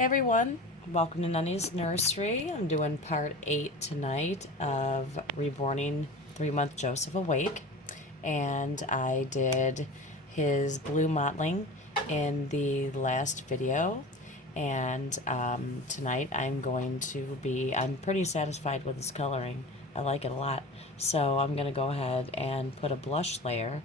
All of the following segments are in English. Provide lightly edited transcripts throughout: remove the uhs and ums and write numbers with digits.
Hey everyone, welcome to Nunny's Nursery. I'm doing part 8 tonight of reborning 3-month Joseph awake. And I did his blue mottling in the last video. And tonight I'm pretty satisfied with his coloring. I like it a lot. So I'm going to go ahead and put a blush layer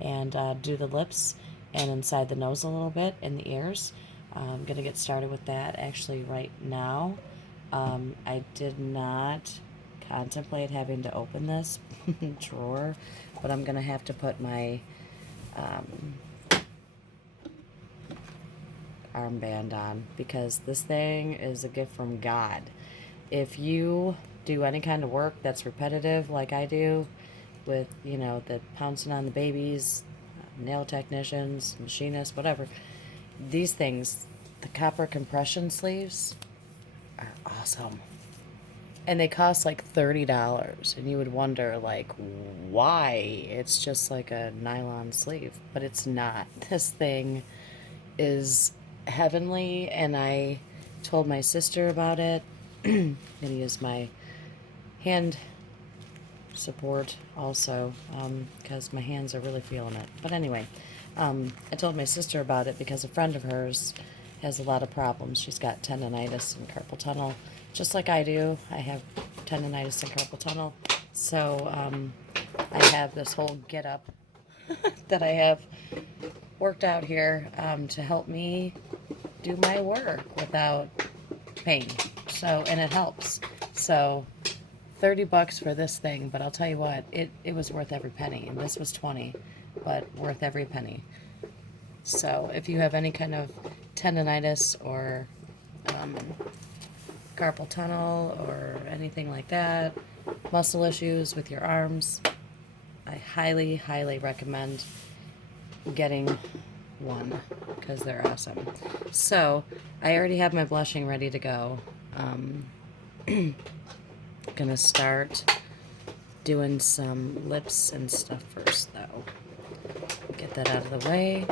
and do the lips and inside the nose a little bit and the ears. I'm going to get started with that actually right now. I did not contemplate having to open this drawer, but I'm going to have to put my armband on because this thing is a gift from God. If you do any kind of work that's repetitive like I do with, the pouncing on the babies, nail technicians, machinists, whatever, these things, the copper compression sleeves, are awesome. And they cost like $30. And you would wonder, like, why? It's just like a nylon sleeve. But it's not. This thing is heavenly. And I told my sister about it. I'm going to use my hand support also because my hands are really feeling it. But anyway, I told my sister about it because a friend of hers has a lot of problems. She's got tendonitis and carpal tunnel, just like I do. I have tendonitis and carpal tunnel. So I have this whole get up that I have worked out here to help me do my work without pain. So, and it helps. So $30 for this thing, but I'll tell you what, it was worth every penny. And this was 20, but worth every penny. So if you have any kind of tendonitis or carpal tunnel or anything like that, muscle issues with your arms, I highly, highly recommend getting one because they're awesome. So I already have my blushing ready to go. Gonna start doing some lips and stuff first though. Get that out of the way.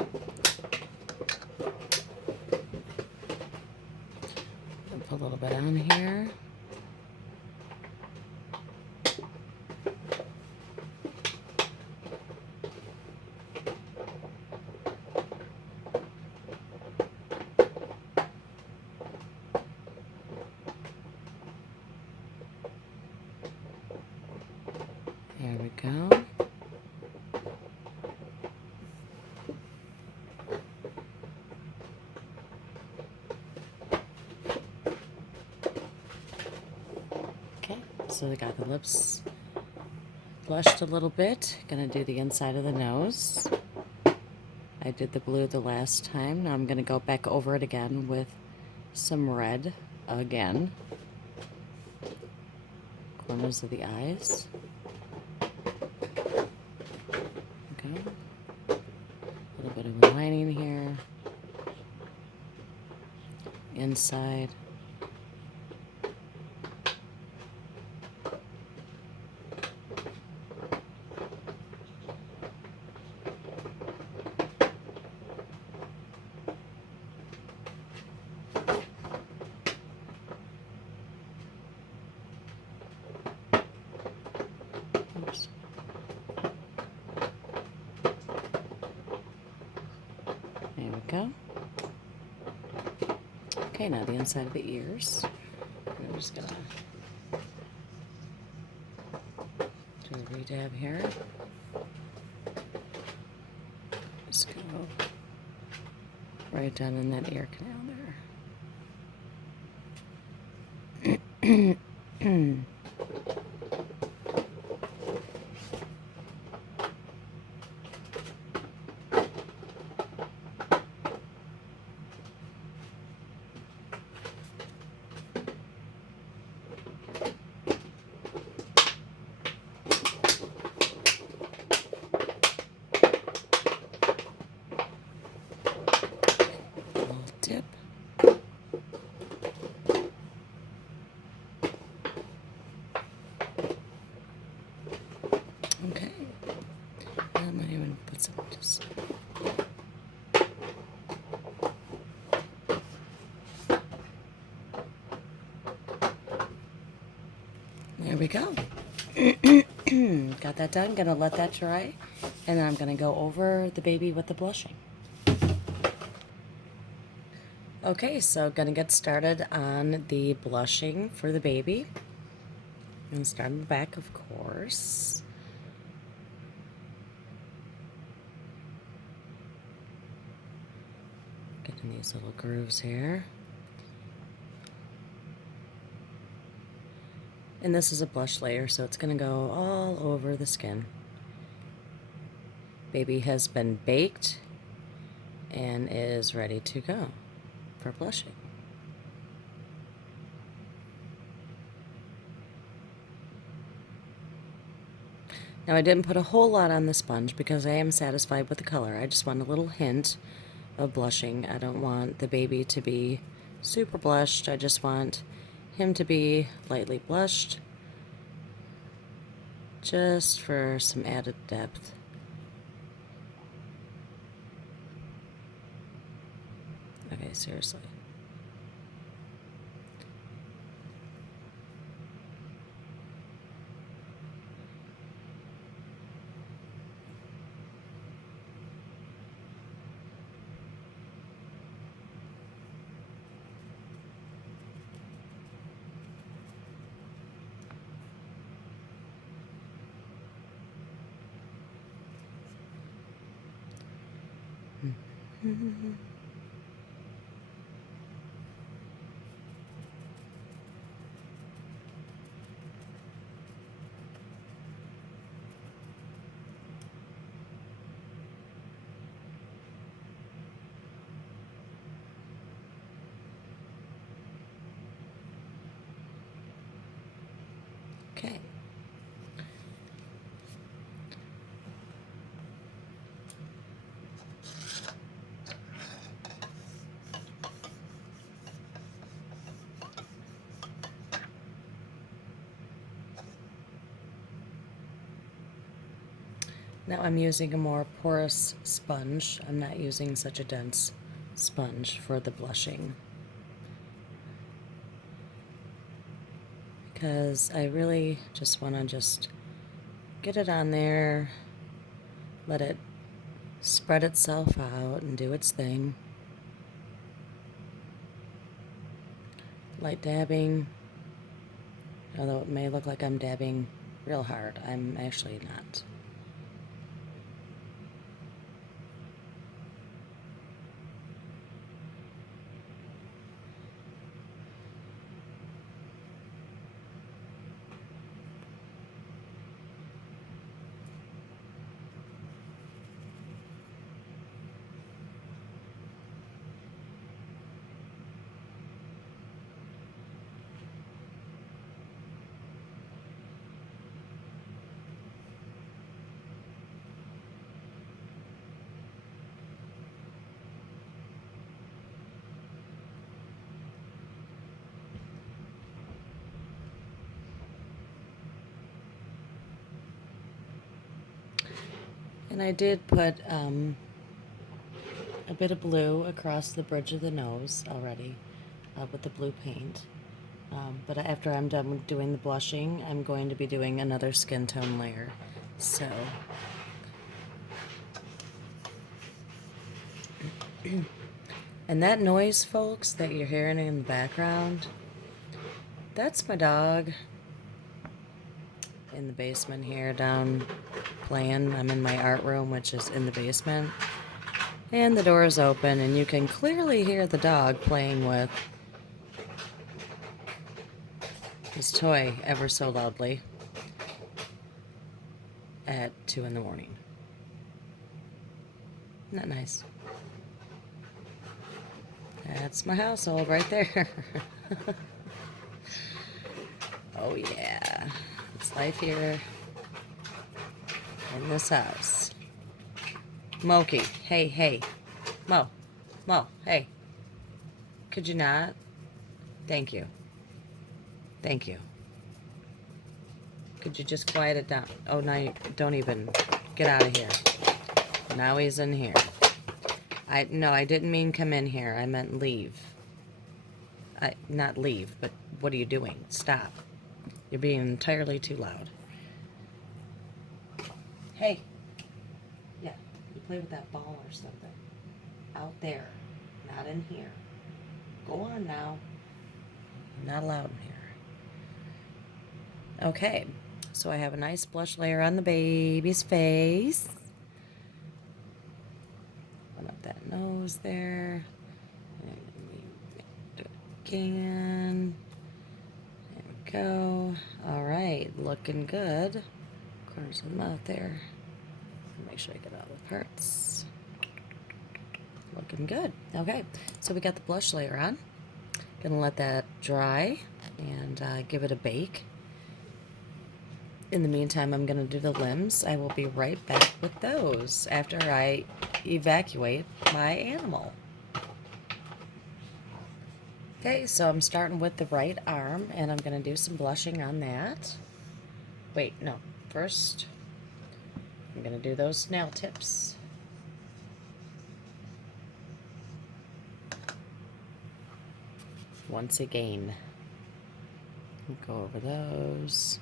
Put a little bit on here. There we go. Okay, so we got the lips blushed a little bit. Gonna do the inside of the nose. I did the blue the last time. Now I'm gonna go back over it again with some red again. Corners of the eyes. Okay. A little bit of lining here. Inside. Oops. There we go. Okay, now the inside of the ears. I'm just gonna do a redab here. Just go right down in that ear canal there. Dip. There we go. Got that done. Gonna let that dry. And then I'm gonna go over the baby with the blushing. Okay, so gonna get started on the blushing for the baby. I'm gonna start on the back, of course. Getting these little grooves here. And this is a blush layer, so it's going to go all over the skin. Baby has been baked and is ready to go for blushing. Now I didn't put a whole lot on the sponge because I am satisfied with the color. I just want a little hint of blushing. I don't want the baby to be super blushed. I just want him to be lightly blushed, just for some added depth. Okay, seriously. Okay. Now I'm using a more porous sponge. I'm not using such a dense sponge for the blushing, because I really just want to get it on there, let it spread itself out and do its thing. Light dabbing, although it may look like I'm dabbing real hard, I'm actually not. And I did put a bit of blue across the bridge of the nose already with the blue paint. But after I'm done doing the blushing, I'm going to be doing another skin tone layer. So, and that noise, folks, that you're hearing in the background, that's my dog in the basement here down playing. I'm in my art room, which is in the basement. And the door is open, and you can clearly hear the dog playing with his toy ever so loudly at 2 in the morning. Isn't that nice? That's my household right there. Oh yeah, it's life here in this house. Moki, hey, hey. Mo, hey. Could you not? Thank you. Thank you. Could you just quiet it down? Oh, now you don't even get out of here. Now he's in here. No, I didn't mean come in here. I meant leave. Not leave, but what are you doing? Stop. You're being entirely too loud. Hey. Yeah, you play with that ball or something. Out there, not in here. Go on now. Not allowed in here. Okay, so I have a nice blush layer on the baby's face. Run up that nose there. Do it again. There we go. All right, looking good. Corners of the mouth there. Make sure I get all the parts. Looking good. Okay, so we got the blush layer on. Gonna let that dry and give it a bake. In the meantime, I'm gonna do the limbs. I will be right back with those after I evacuate my animal. Okay, so I'm starting with the right arm and I'm gonna do some blushing on that. Wait, no, first I'm gonna do those nail tips. Once again, go over those.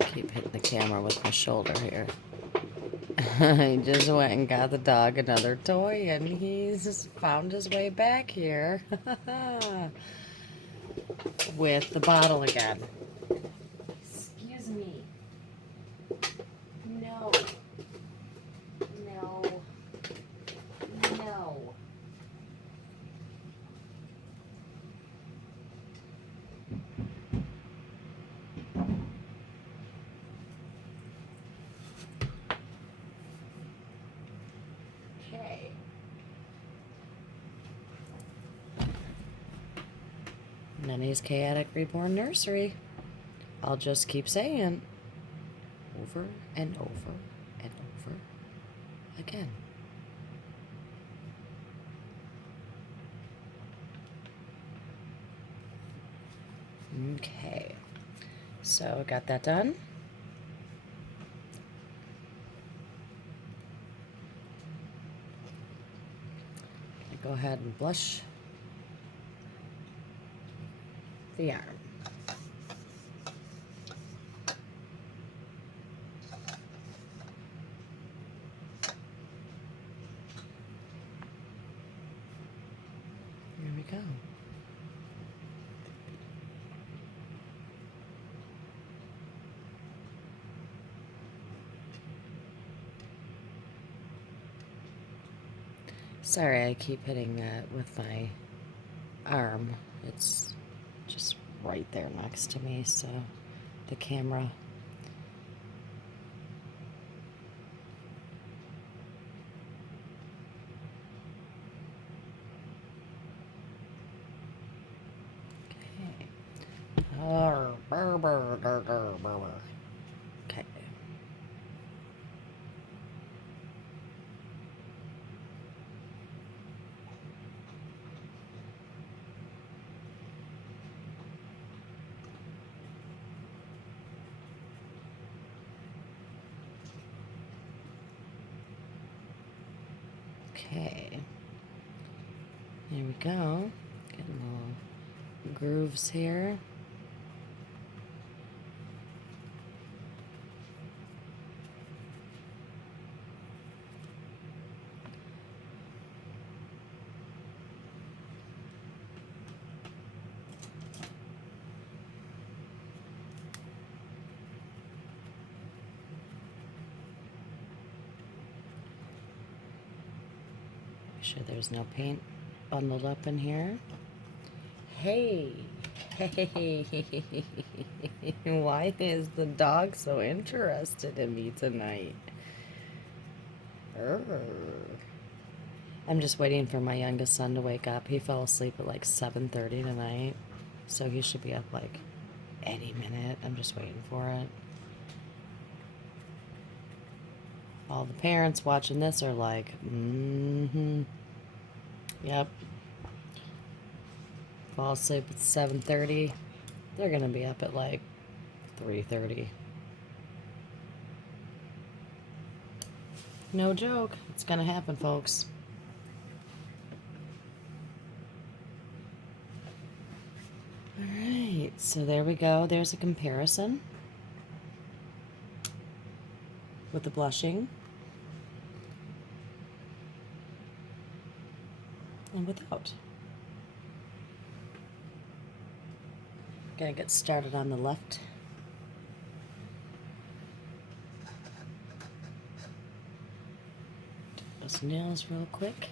Keep hitting the camera with my shoulder here. I just went and got the dog another toy and he's found his way back here with the bottle again. Excuse me. No. No. No. Okay. Nenny's Chaotic Reborn Nursery. I'll just keep saying over and over and over again. Okay, so got that done. Go ahead and blush the arm. There we go. Sorry, I keep hitting that with my arm. It's just right there next to me, so the camera. Okay. Okay. There we go. Getting little grooves here. Make sure there's no paint bundled up in here. Hey, hey, why is the dog so interested in me tonight? I'm just waiting for my youngest son to wake up. He fell asleep at like 7:30 tonight, so he should be up like any minute. I'm just waiting for it. All the parents watching this are like, yep. Fall asleep at 7:30. They're gonna be up at like 3:30. No joke. It's gonna happen, folks. Alright, so there we go. There's a comparison with the blushing and without. Gonna get started on the left. Do those nails real quick.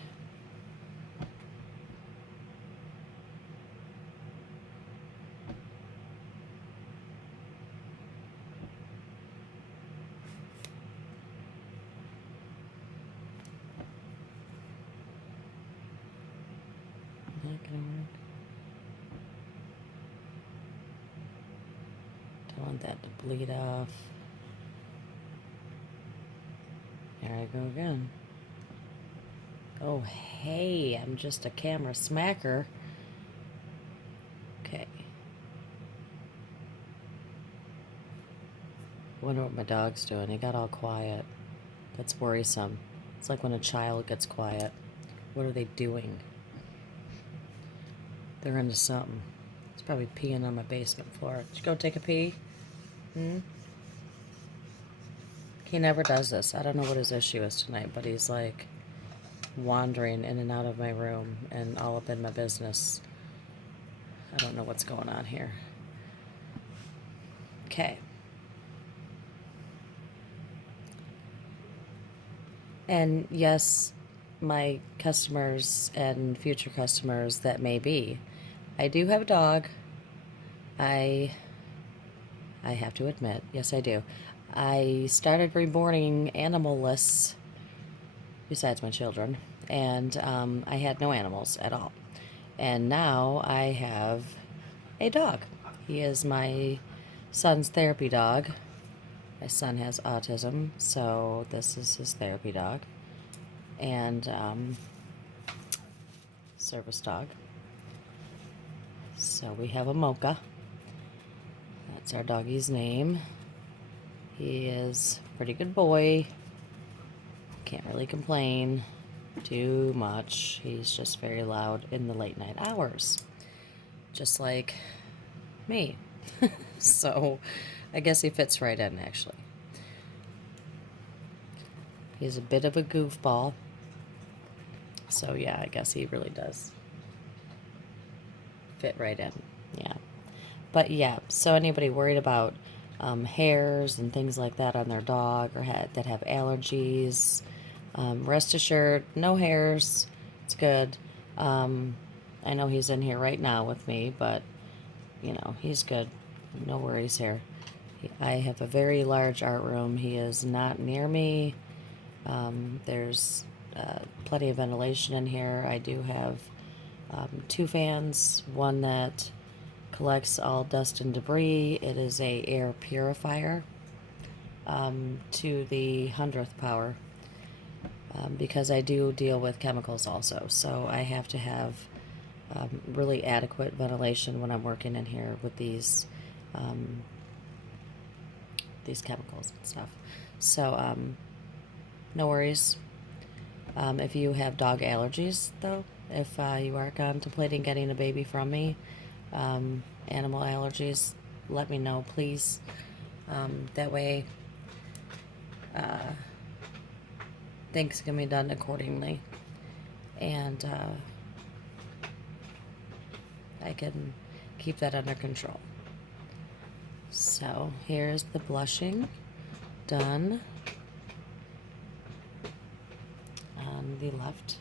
Not gonna work. Don't want that to bleed off. There I go again. Oh, hey, I'm just a camera smacker. Okay. Wonder what my dog's doing. He got all quiet. That's worrisome. It's like when a child gets quiet. What are they doing? They're into something. It's probably peeing on my basement floor. Did you go take a pee? He never does this. I don't know what his issue is tonight, but he's like wandering in and out of my room and all up in my business. I don't know what's going on here. Okay. And yes, my customers and future customers that may be, I do have a dog. I have to admit, yes I do. I started reborning animal-less, besides my children, and I had no animals at all. And now I have a dog. He is my son's therapy dog. My son has autism, so this is his therapy dog. And service dog. So we have a Mocha. That's our doggy's name. He is a pretty good boy. Can't really complain too much. He's just very loud in the late night hours. Just like me. So I guess he fits right in, actually. He's a bit of a goofball. So yeah, I guess he really does fit right in. Yeah. But yeah, so anybody worried about hairs and things like that on their dog or that have allergies, rest assured, no hairs. It's good. I know he's in here right now with me, but you know, he's good. No worries here. I have a very large art room. He is not near me. There's plenty of ventilation in here. I do have 2 fans, one that collects all dust and debris. It is a air purifier to the 100th power because I do deal with chemicals also. So I have to have really adequate ventilation when I'm working in here with these chemicals and stuff. So no worries. If you have dog allergies, though, if you are contemplating getting a baby from me, animal allergies, let me know, please. That way, things can be done accordingly. And I can keep that under control. So here's the blushing done on the left.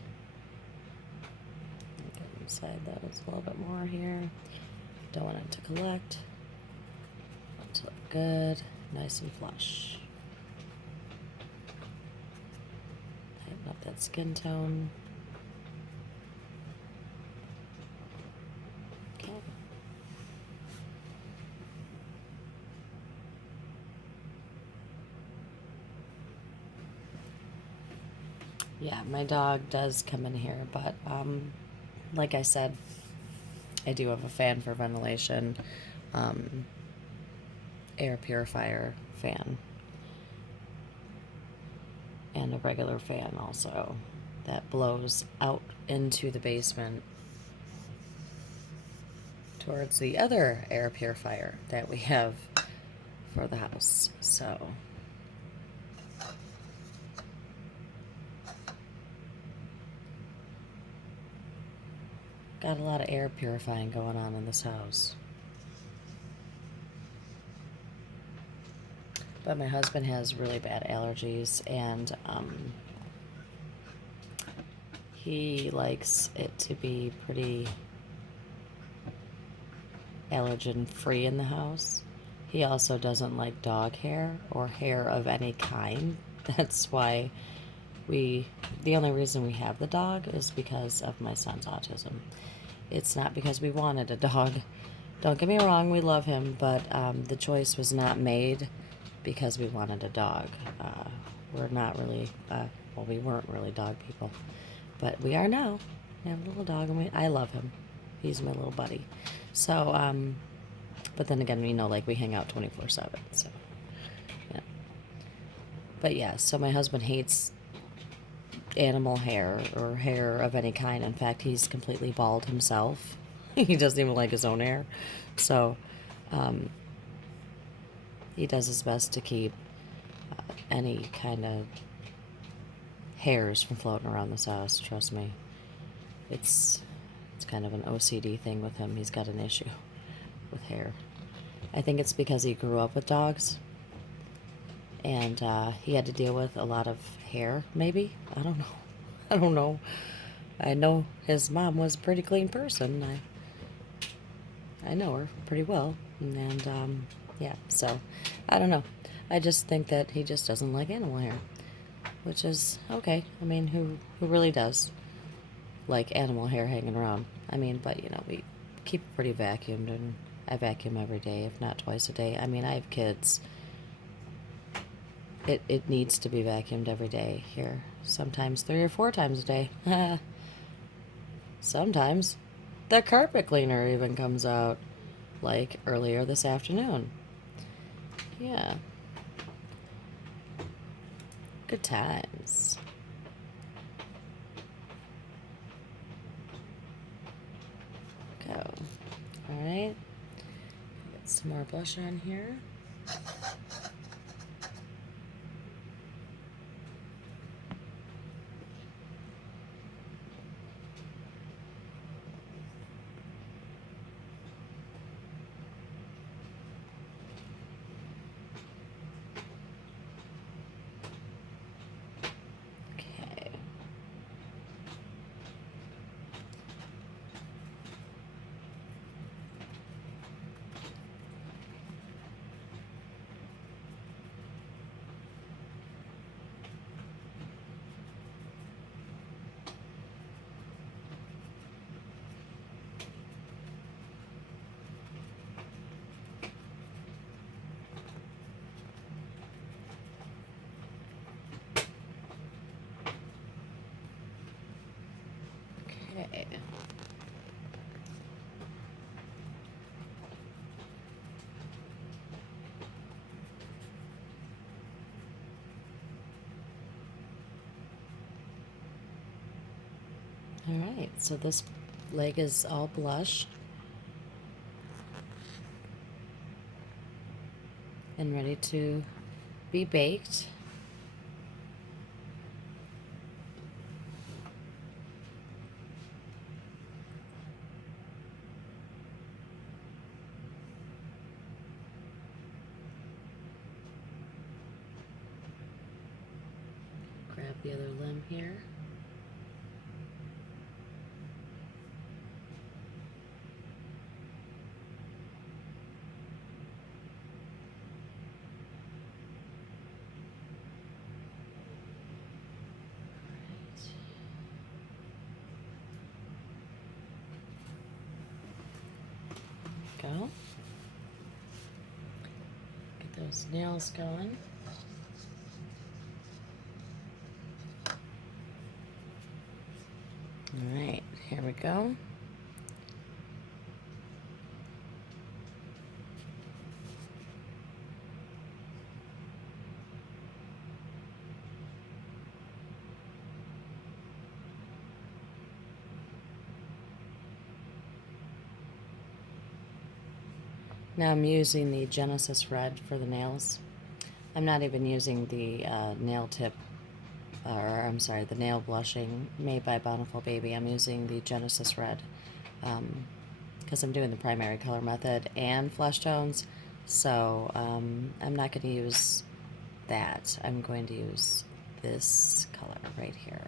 Get inside those a little bit more here. Don't want it to collect. Want it to look good, nice and flush. Tighten up that skin tone. Okay. Yeah, my dog does come in here, but like I said, I do have a fan for ventilation, air purifier fan. and a regular fan also that blows out into the basement towards the other air purifier that we have for the house. So got a lot of air purifying going on in this house. But my husband has really bad allergies, and he likes it to be pretty allergen free in the house. He also doesn't like dog hair or hair of any kind. That's why the only reason we have the dog is because of my son's autism. It's not because we wanted a dog. Don't get me wrong, we love him, but the choice was not made because we wanted a dog. We're not really, well, we weren't really dog people, but we are now. We have a little dog, and I love him. He's my little buddy. So, but then again, like we hang out 24/7. So, yeah. But yeah, so my husband hates animal hair or hair of any kind. In fact, he's completely bald himself. He doesn't even like his own hair. So, he does his best to keep any kind of hairs from floating around this house. Trust me. It's kind of an OCD thing with him. He's got an issue with hair. I think it's because he grew up with dogs, and he had to deal with a lot of hair, maybe. I don't know. I don't know. I know his mom was a pretty clean person. I know her pretty well. And yeah, so I don't know. I just think that he just doesn't like animal hair, which is okay. I mean, who really does like animal hair hanging around? I mean, but we keep it pretty vacuumed, and I vacuum every day, if not twice a day. I mean, I have kids. It needs to be vacuumed every day here. Sometimes 3 or 4 times a day. Sometimes the carpet cleaner even comes out, like earlier this afternoon. Yeah. Good times. Go. Alright. Get some more blush on here. Okay. Alright, so this leg is all blushed and ready to be baked. Grab the other limb here. Go. Get those nails going. Alright, here we go. Now I'm using the Genesis Red for the nails. I'm not even using the nail tip, or I'm sorry, the nail blushing made by Bountiful Baby. I'm using the Genesis Red because I'm doing the primary color method and flesh tones. So I'm not going to use that. I'm going to use this color right here.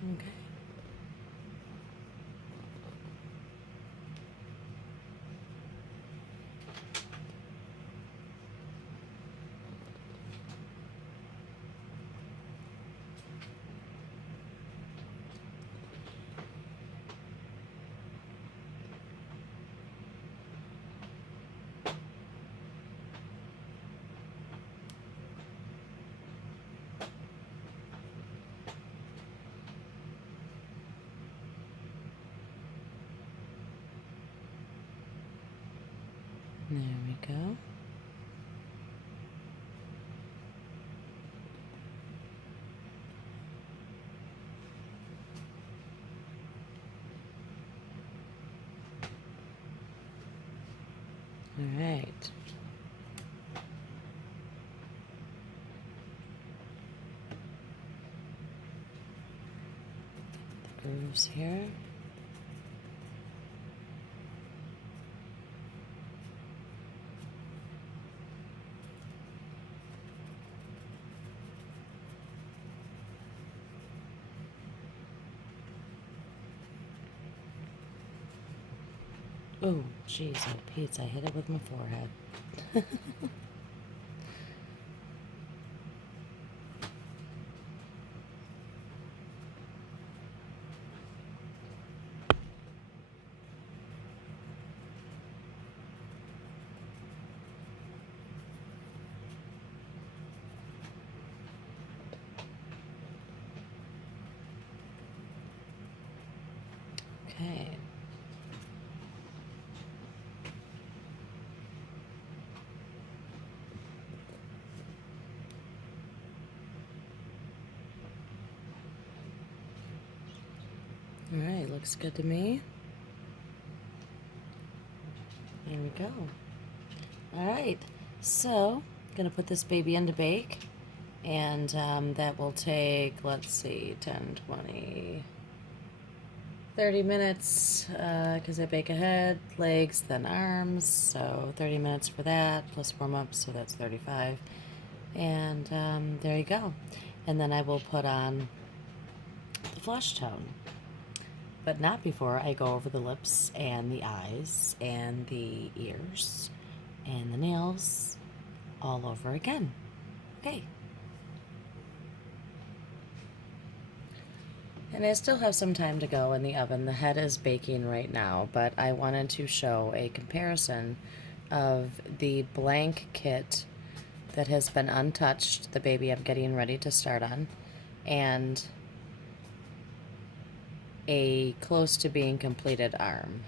Okay. There we go. All right. Grooves here. Oh, jeez, oh, Pete, I hit it with my forehead. Okay. All right, looks good to me. There we go. All right, so gonna put this baby into bake, and that will take, let's see, 10, 20, 30 minutes, because I bake ahead, legs, then arms, so 30 minutes for that, plus warm up, so that's 35. And there you go. And then I will put on the flesh tone, but not before I go over the lips and the eyes and the ears and the nails all over again. Okay. And I still have some time to go in the oven. The head is baking right now, but I wanted to show a comparison of the blank kit that has been untouched, the baby I'm getting ready to start on, and a close to being completed arm.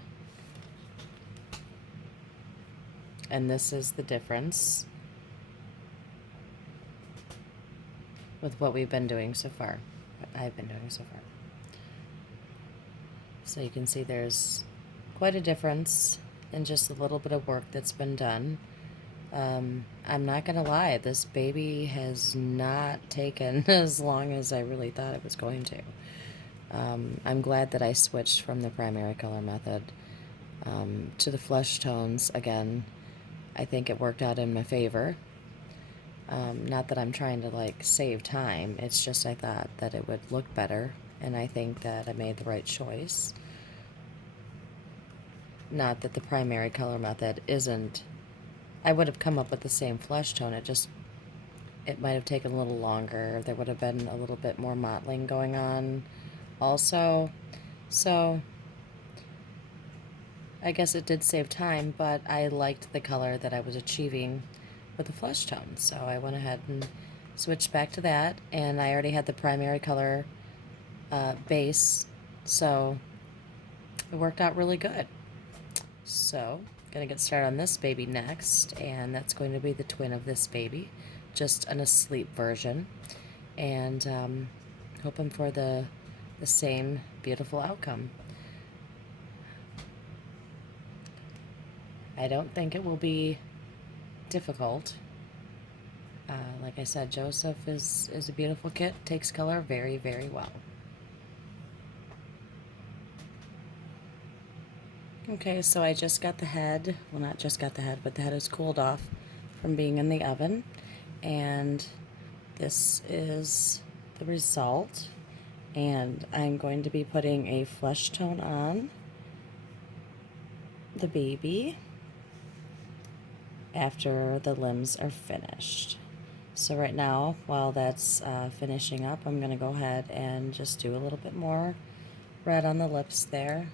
And this is the difference with what we've been doing so far, what I've been doing so far. So you can see there's quite a difference in just a little bit of work that's been done. I'm not gonna lie, this baby has not taken as long as I really thought it was going to. I'm glad that I switched from the primary color method to the flesh tones again. I think it worked out in my favor. Not that I'm trying to like save time, it's just I thought that it would look better, and I think that I made the right choice. Not that the primary color method isn't, I would have come up with the same flesh tone, it might have taken a little longer, there would have been a little bit more mottling going on also, so I guess it did save time, but I liked the color that I was achieving with the flesh tone, so I went ahead and switched back to that, and I already had the primary color base, so it worked out really good. So, gonna get started on this baby next, and that's going to be the twin of this baby, just an asleep version, and hoping for the same beautiful outcome. I don't think it will be difficult. Like I said, Joseph is a beautiful kit, takes color very, very well. Okay, so I just got the head, well, not just got the head, but the head is cooled off from being in the oven, and this is the result. And I'm going to be putting a flesh tone on the baby after the limbs are finished. So right now, while that's finishing up, I'm going to go ahead and just do a little bit more red on the lips there.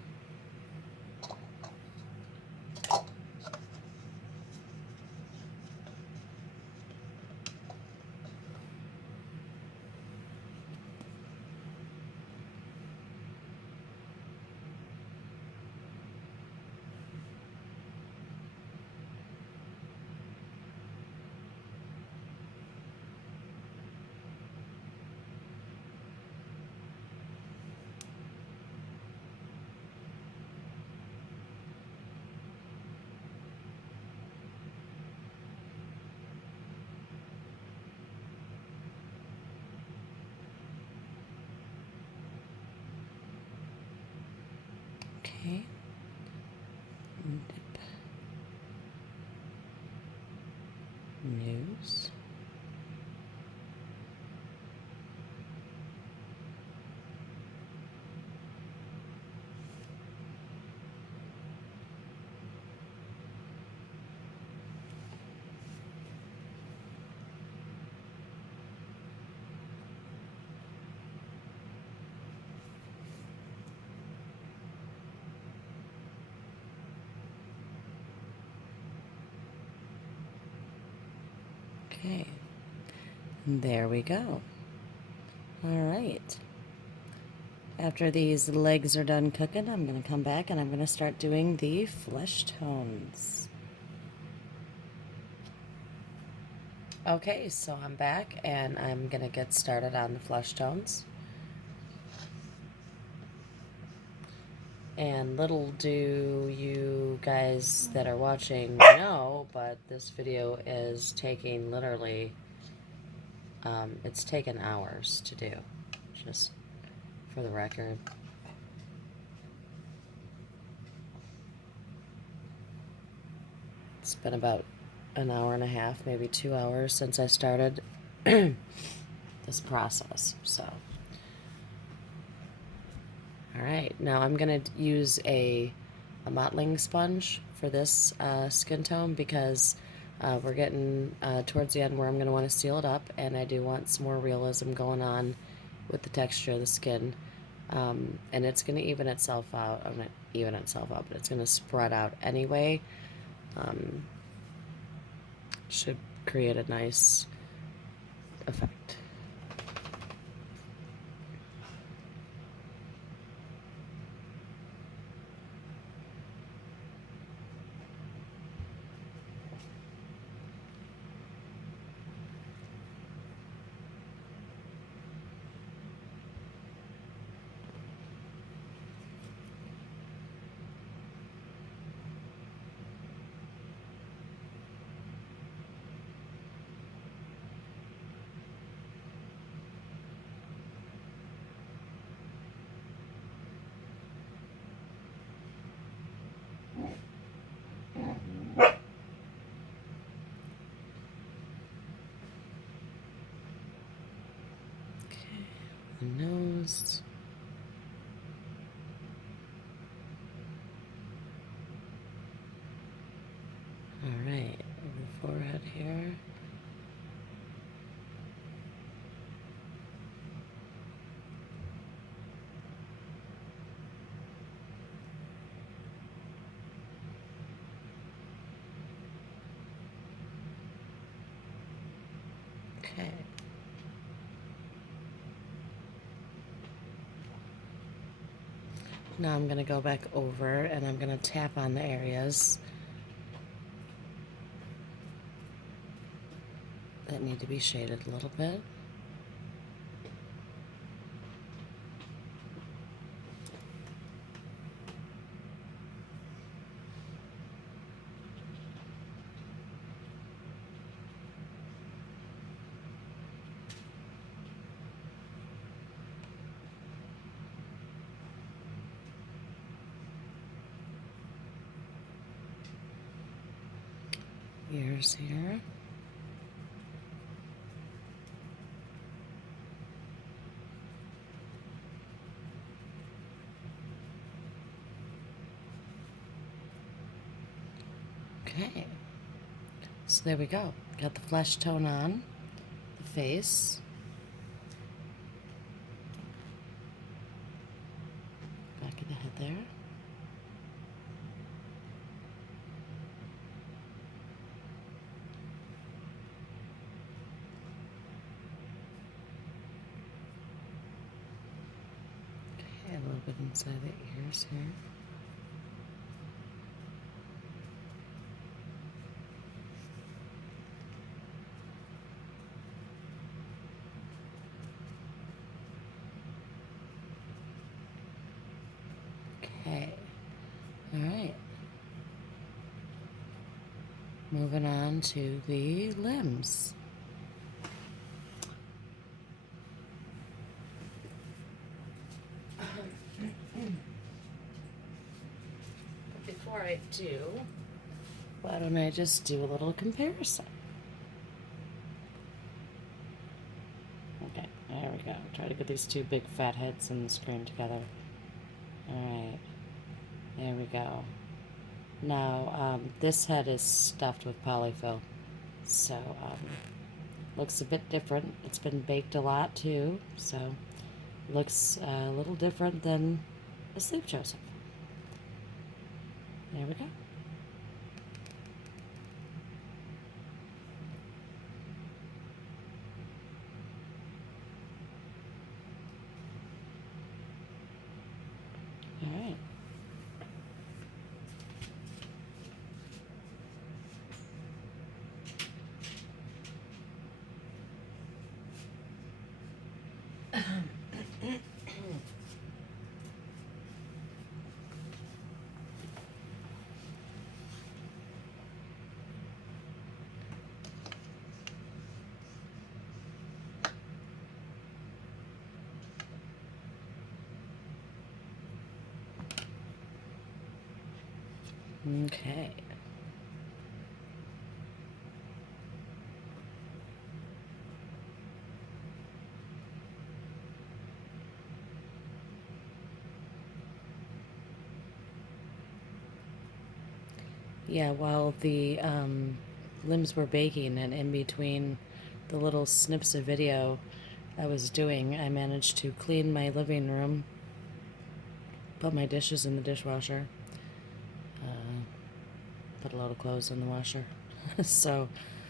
Okay. Dip. Nose. Okay. And there we go. All right. After these legs are done cooking, I'm going to come back and I'm going to start doing the flesh tones. Okay, so I'm back and I'm going to get started on the flesh tones. And little do you guys that are watching know, but this video is taking literally, it's taken hours to do, just for the record. It's been about an hour and a half, maybe 2 hours since I started this process, so. Alright, now I'm going to use a mottling sponge for this skin tone because we're getting towards the end where I'm going to want to seal it up, and I do want some more realism going on with the texture of the skin. And it's going to even itself out. I'm not even itself out, but it's going to spread out anyway. Should create a nice effect. The nose. Alright, the forehead here. Okay. Now I'm going to go back over and I'm going to tap on the areas that need to be shaded a little bit. Ears here. Okay, so there we go. Got the flesh tone on the face. Back of the head there. Okay, a little bit inside the ears here. Okay, all right. Moving on to the limbs. Before I do, why don't I just do a little comparison? Okay, there we go. Try to get these two big fat heads on the screen together. Alright, there we go. Now, this head is stuffed with polyfill, so looks a bit different. It's been baked a lot too, so looks a little different than the Sleep Joseph. There we go. All right. Okay. Yeah, while the limbs were baking and in between the little snips of video I was doing, I managed to clean my living room, put my dishes in the dishwasher, put a load of clothes in the washer. So